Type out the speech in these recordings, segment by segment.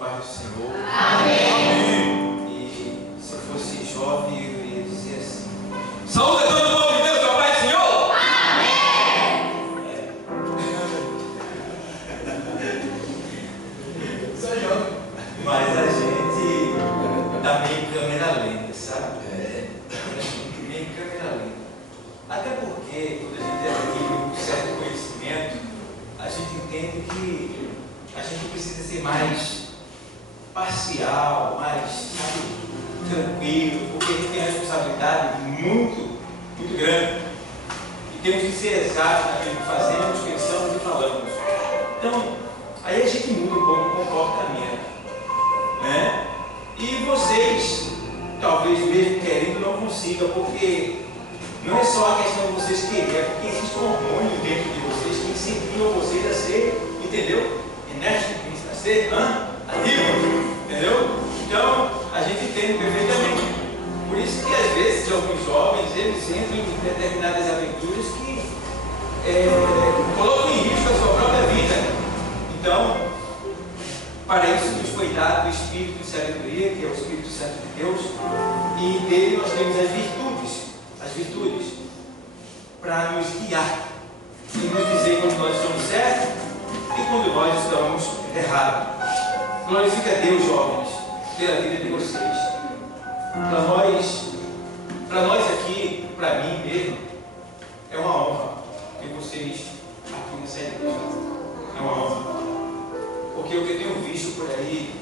paz do Senhor. Amém. E se eu fosse jovem, eu iria dizer assim: saúde a todo o povo de Deus, a paz do Senhor. Sou jovem. Mas a gente está meio em câmera lenta, sabe? Meio em câmera lenta. Até porque, quando a gente adquire um certo conhecimento, a gente entende que a gente precisa ser mais parcial, mais, sabe, tranquilo, porque a gente tem uma responsabilidade muito grande. E temos que ser exatos naquilo que fazemos, pensamos e falamos. Então, aí a gente muda um pouco o comportamento, né? E vocês, talvez mesmo querendo, não consigam, porque não é só a questão de vocês querem, é porque existe um hormônio dentro de vocês que incentiva vocês a ser, entendeu? Enérgico, a ser ativo, entendeu? Então, a gente entende perfeitamente. Por isso que às vezes alguns jovens, eles entram em determinadas aventuras que colocam em risco a sua própria vida. Então, para isso nos foi dado o Espírito de sabedoria, que é o Espírito Santo de Deus, e dele nós temos as virtudes, para nos guiar e nos dizer quando nós estamos certos e quando nós estamos errados. Glorifica a Deus, jovens, pela vida de vocês. Para nós aqui, para mim mesmo, é uma honra ter vocês aqui nessa igreja. É uma honra. Porque o que eu tenho visto por aí,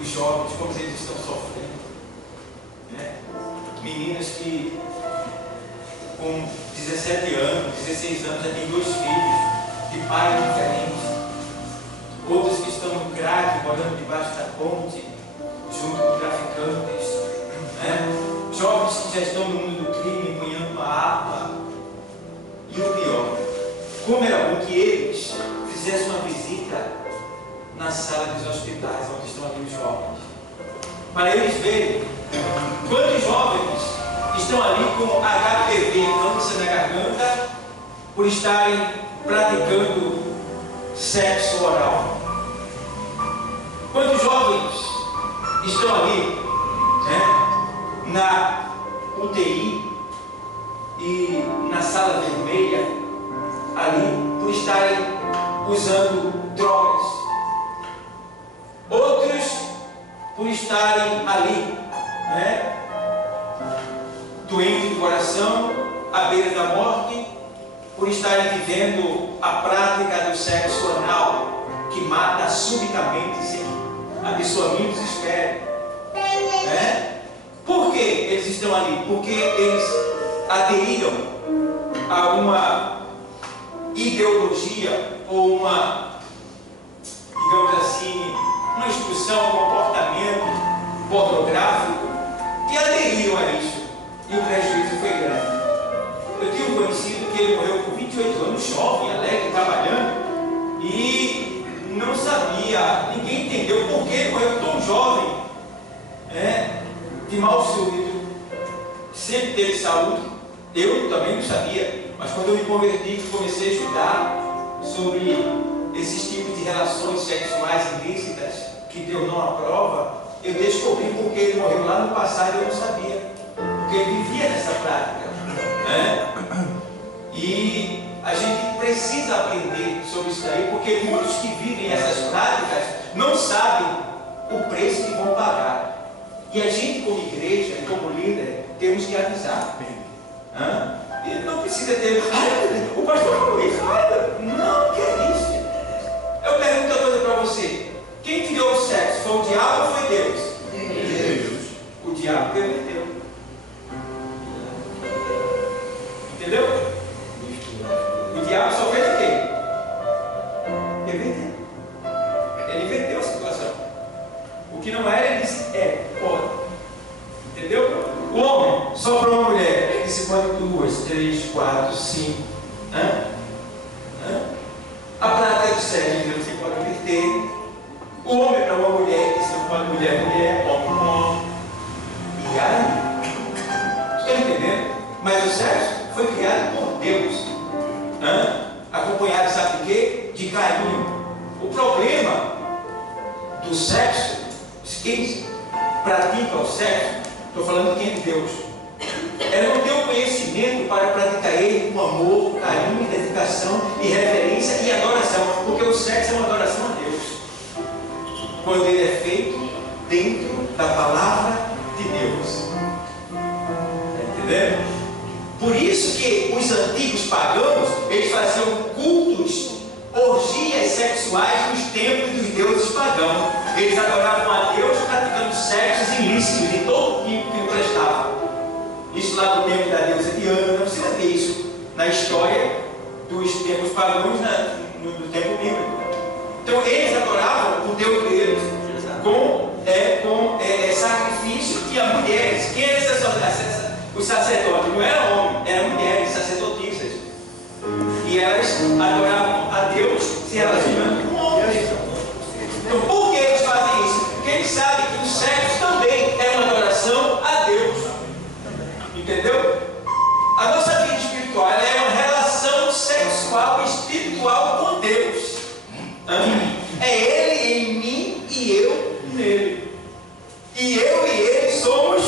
os jovens, como eles estão sofrendo, né? Meninas que com 17 anos, 16 anos já têm 2 filhos, de pais diferentes. Outros que estão no crack, morando debaixo da ponte, junto com traficantes, né? Jovens que já estão no mundo do crime, empunhando uma arma. E o pior, como era bom que eles fizessem uma visita na sala dos hospitais, onde estão ali os jovens, para eles verem quantos jovens estão ali com HPV, câncer na garganta, por estarem praticando sexo oral. Quantos jovens estão ali, né, na UTI e na sala vermelha, ali, por estarem usando drogas. Outros por estarem ali, né, doentes do coração, à beira da morte, por estarem vivendo a prática do sexo anal, que mata subitamente sem a pessoa menos espera. Né? Por que eles estão ali? Porque eles aderiram a uma ideologia ou uma, digamos assim, uma instrução, um comportamento pornográfico, e aderiram a isso. E o prejuízo foi grande. Eu tinha um conhecido que ele morreu com 28 anos, jovem, alegre, trabalhando, e não sabia, ninguém entendeu por que ele morreu tão jovem, de mal súbito. Sempre teve saúde. Eu também não sabia, mas quando eu me converti, comecei a estudar sobre esses tipos de relações sexuais ilícitas que Deus não aprova, eu descobri porque ele morreu lá no passado e eu não sabia, porque ele vivia nessa prática, né? E a gente precisa aprender sobre isso daí, porque muitos que vivem essas práticas não sabem o preço que vão pagar. E a gente, como igreja e como líder, temos que avisar. E não precisa ter, o pastor falou isso. Não, que é isso? Eu pergunto uma coisa para você: quem criou o sexo? Foi o diabo ou foi Deus? Deus. O diabo perverteu. Entendeu? O diabo só fez o quê? Perverteu. Ele inverteu a situação. O que não era, ele disse pode. Entendeu? O homem só para uma mulher, ele disse pode 2, 3, 4, 5. A prática do sexo, você pode inverter. O homem para uma mulher, ele disse não pode mulher, homem. E aí? Está entendendo? Mas o sexo foi criado por Deus. Acompanhado, sabe de quê? De carinho. O problema do sexo, quem pratica o sexo, estou falando de quem é de Deus, ela não tem o conhecimento para praticar ele com amor, carinho, dedicação e reverência e adoração, porque o sexo é uma adoração a Deus, quando ele é feito dentro da palavra de Deus. Está entendendo? Por isso que os antigos pagãos, eles faziam cultos, orgias sexuais nos templos dos deuses pagãos. Eles adoravam a Deus praticando sexos ilícitos de todo tipo que não prestava. Isso lá do tempo da deusa Diana, não precisa ver isso na história dos tempos pagãos no tempo bíblico. Então eles adoravam o Deus deles com sacrifício e a mulheres. Quem era o sacerdote? Não era homem, eram mulheres sacerdotisas. E elas adoravam a Deus se relacionando com homens. Então por que eles fazem isso? Porque eles sabem que o sexo também é uma adoração a Deus. Entendeu? A nossa vida espiritual é uma relação sexual e espiritual com Deus. É Ele em mim e eu nele. E eu e ele somos.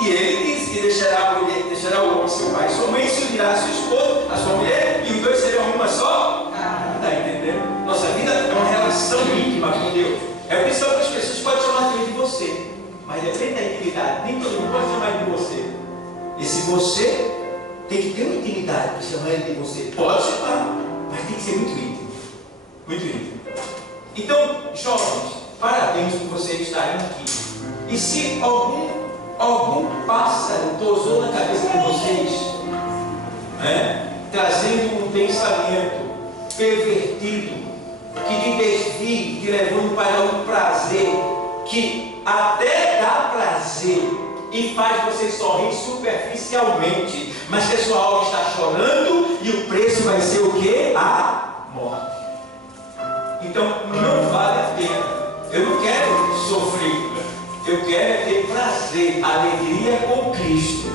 E ele diz que deixará o homem, seu pai, sua mãe, se unirá a sua esposa, a sua mulher, e os dois serão uma só. Está entendendo? Nossa vida é uma relação íntima com Deus. É por isso que as pessoas podem chamar de você, mas depende da intimidade. Nem todo mundo pode chamar de você. E se você tem que ter uma intimidade para chamar ele de você, pode chamar, mas tem que ser muito íntimo. Muito íntimo. Então, jovens, parabéns por vocês estarem aqui. E se algum pássaro pousou na cabeça de vocês, trazendo um pensamento pervertido, que te desvie, te levando para um prazer, que até dá prazer e faz você sorrir superficialmente, mas que a sua alma está chorando e o preço vai ser o quê? A morte. Então não vale a pena. Eu não quero sofrer, eu quero ter prazer, alegria com Cristo.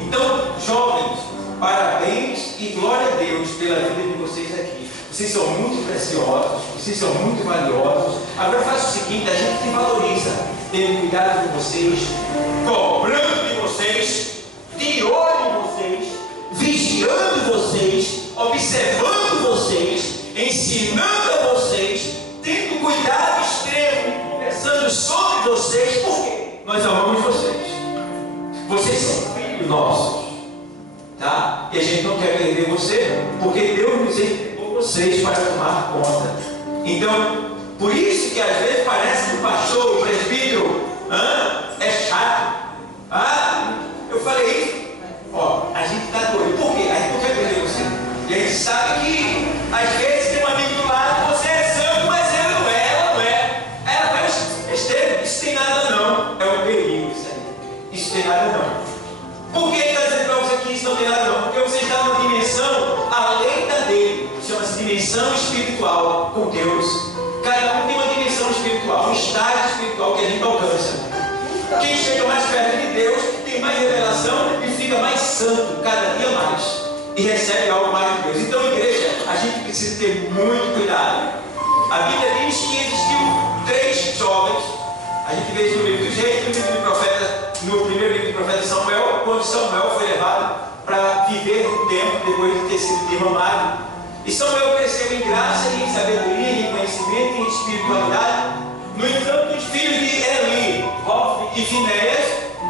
Então, jovens, parabéns e glória a Deus pela vida de vocês aqui. Vocês são muito preciosos, vocês são muito valiosos. Agora faça o seguinte: a gente te valoriza, tendo cuidado de vocês, cobrando de vocês, de olho em vocês, vigiando vocês, observando vocês, ensinando a vocês, tendo cuidado extremo, conversando sobre vocês, porque nós amamos vocês. Vocês são filhos nossos, tá? E a gente não quer perder você, porque Deus nos entregou vocês para tomar conta. Então, por isso que às vezes parece que o pastor, o presbítero, é chato. Eu falei isso. A gente está doido. Por quê? A gente não quer perder você. E a gente sabe que às vezes tem um amigo do lado, você é santo, mas ele não é, ela não é. Ela vai extremo. Isso tem nada não. É um perigo isso aí. Isso tem nada não. Por que ele está dizendo para você que isso não tem nada não? Porque você está numa dimensão além da dele. Chama-se dimensão espiritual com Deus. Cada um tem uma dimensão espiritual, um estágio espiritual que a gente alcança. Quem chega mais perto de Deus tem mais revelação e fica mais santo cada dia mais. E recebe algo mais de Deus. Então, igreja, a gente precisa ter muito cuidado. A Bíblia diz que existiu 3 jovens. A gente vê isso no livro dos Reis, no primeiro livro do profeta Samuel, quando Samuel foi levado para viver um tempo depois de ter sido derramado. E Samuel cresceu em graça, em sabedoria, em conhecimento, em espiritualidade. No entanto, os filhos de Eli, Hofni e Finéias,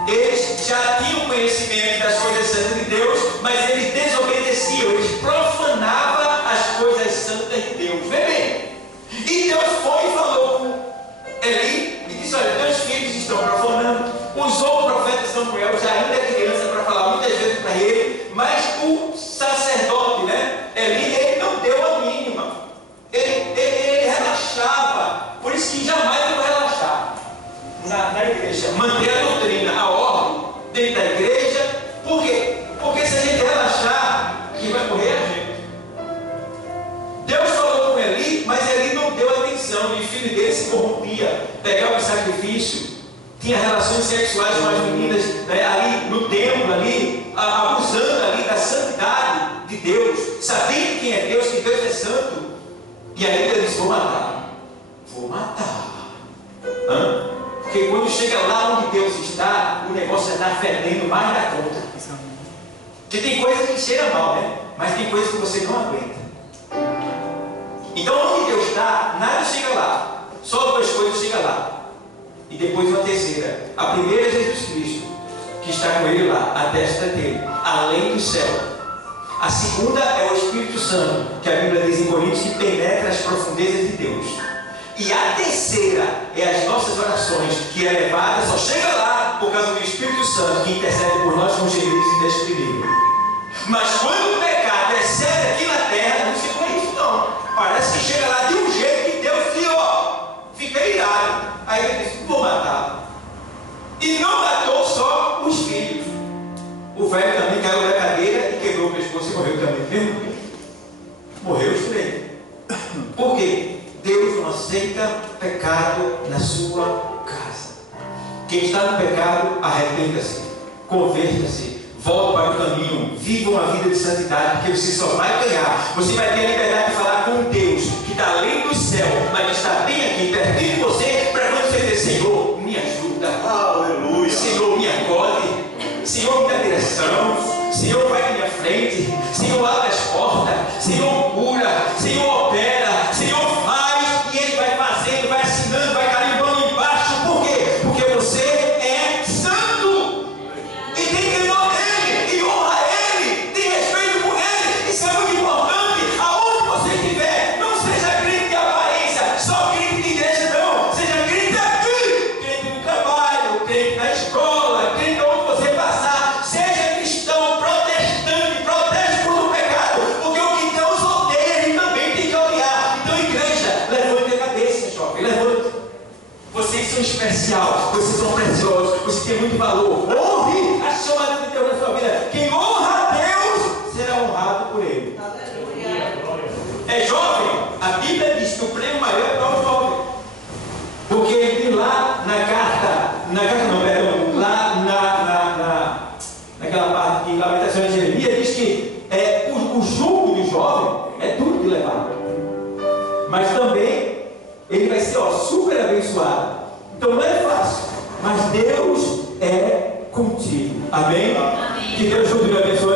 eles já tinham conhecimento das coisas santas de Deus, mas eles desobedeciam, eles profanavam as coisas santas de Deus. Vê bem. E Deus foi e falou com Eli e disse: olha, teus filhos estão profanando. Usou o profeta Samuel, já ainda criança, para falar muitas vezes para ele, mas o sacerdote, Eli, ele não deu a mínima. Ele relaxava. Por isso que jamais eu vou relaxar na igreja. Manter a doutrina, a ordem dentro da igreja. Por quê? Porque se a gente relaxar, quem vai morrer é a gente. Deus falou com Eli, mas Eli não deu atenção. E o filho dele se corrompia, pegava o sacrifício, tinha relações sexuais com as meninas, ali no templo, ali, abusando ali da santidade de Deus, sabendo quem é Deus, que Deus é santo. E aí Deus disse: vou matar. Porque quando chega lá onde Deus está, o negócio está fedendo mais da conta. Porque tem coisa que cheira mal, né? Mas tem coisa que você não aguenta. Então, onde Deus está, nada chega lá. Só duas coisas chegam lá. E depois uma terceira. A primeira é Jesus Cristo, que está com ele lá, a testa dele, além do céu. A segunda é o Espírito Santo, que a Bíblia diz em Coríntios que penetra as profundezas de Deus. E a terceira é as nossas orações, que é levada, só chega lá por causa do Espírito Santo, que intercede por nós com gemidos inexprimíveis. Mas quando o pecado excede aqui na terra, não se põe isso não. Parece que chega lá de um jeito que Deus fica irado. Aí ele diz, vou matar. E não matou só os filhos. O velho também caiu da cadeira e quebrou o pescoço e morreu também. Mesmo? Morreu os três. Por quê? Deus não aceita pecado na sua casa. Quem está no pecado, arrependa-se, converta-se, volte para o caminho, viva uma vida de santidade, porque você só vai ganhar. Você vai ter a liberdade de falar com Deus, que está além do céu, mas está bem aqui, pertinho de você, para quando você dizer, Senhor, me ajuda. Aleluia. Senhor, me acode. Senhor, me dá direção. Senhor, vai à minha frente. Senhor, abre as portas. Senhor, cura. Senhor, opera. Senhor, faz. E Ele vai fazendo, vai assinando, vai carimbando embaixo. Por quê? Porque você é santo. E tem temor dEle. E honra Ele. Tem respeito por Ele. Isso é muito importante. Aonde você estiver, não seja crente de aparência. Só crente de igreja, não. Seja crente aqui. Crente no trabalho. Crente na escola. Crente onde você passar. Seja cristão, protestante. Proteste contra o pecado. Porque o que Deus odeia, Ele também tem que odiar. Então, igreja, levante a cabeça, jovem. Levante. Vocês são especial. Vocês são preciosos. Vocês têm muito valor. Honre a chamada de Deus na sua vida. Quem honra a Deus será honrado por Ele. É jovem? A Bíblia diz que o prêmio maior é para o jovem. Porque ele lá na carta não, perdão, lá naquela parte que Lamentações de Jeremias diz que o jugo do jovem é duro de levar. Mas também ele vai ser super abençoado. Então não é fácil, mas Deus é contigo. Amém? Que Deus abençoe.